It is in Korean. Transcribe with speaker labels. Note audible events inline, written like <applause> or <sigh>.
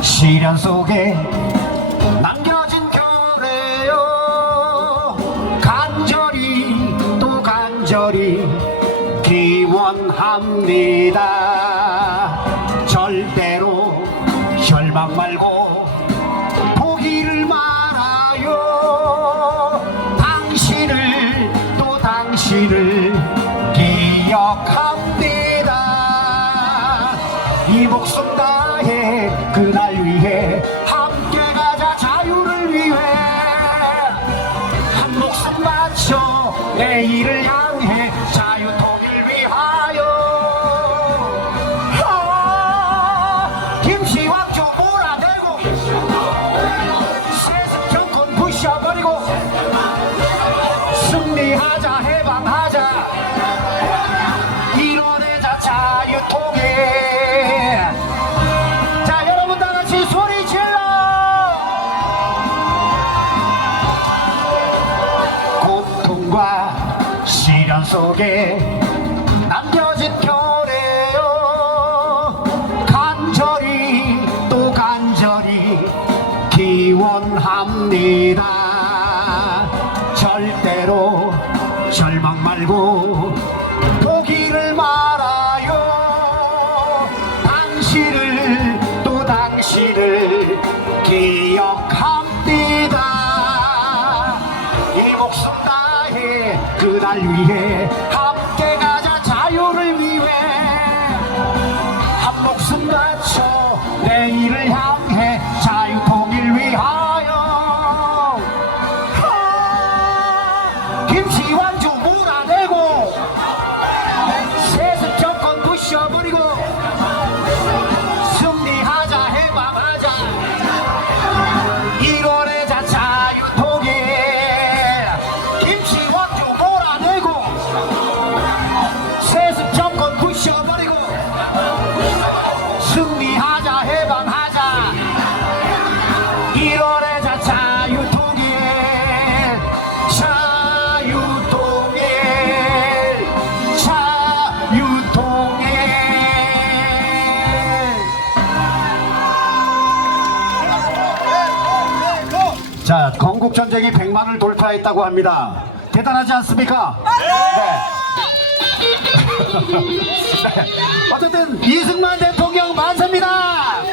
Speaker 1: 시련 속에 남겨진 결의요. 간절히 또 간절히 기원합니다. 절대로 절망 말고 포기를 말아요. 당신을 또 당신을 기억합니다 이 목숨 다해 그날 위해 함께 가자 자유를 위해. 한 목숨 바쳐 내일을 향해 자유 통일 위하여. 아, 김치왕조 몰아내고 세습 정권 부셔버리고 승리하자 해방하자. 이뤄내자 자유 통일 고통과 시련 속에 남겨진 결의요. 간절히 또 간절히 기원합니다. 절대로 절망 말고 포기를 말아요. 당신을 또 당신을 그날 위해. 함께 가자 자유를 위해. 한 목숨 바쳐 내일을 향해 자유 통일 위하여. 아, 김치 왕조 건국 전쟁이 100만을 돌파했다고 합니다. 대단하지 않습니까? 네. <laughs> 네. 어쨌든 이승만 대통령 만세입니다.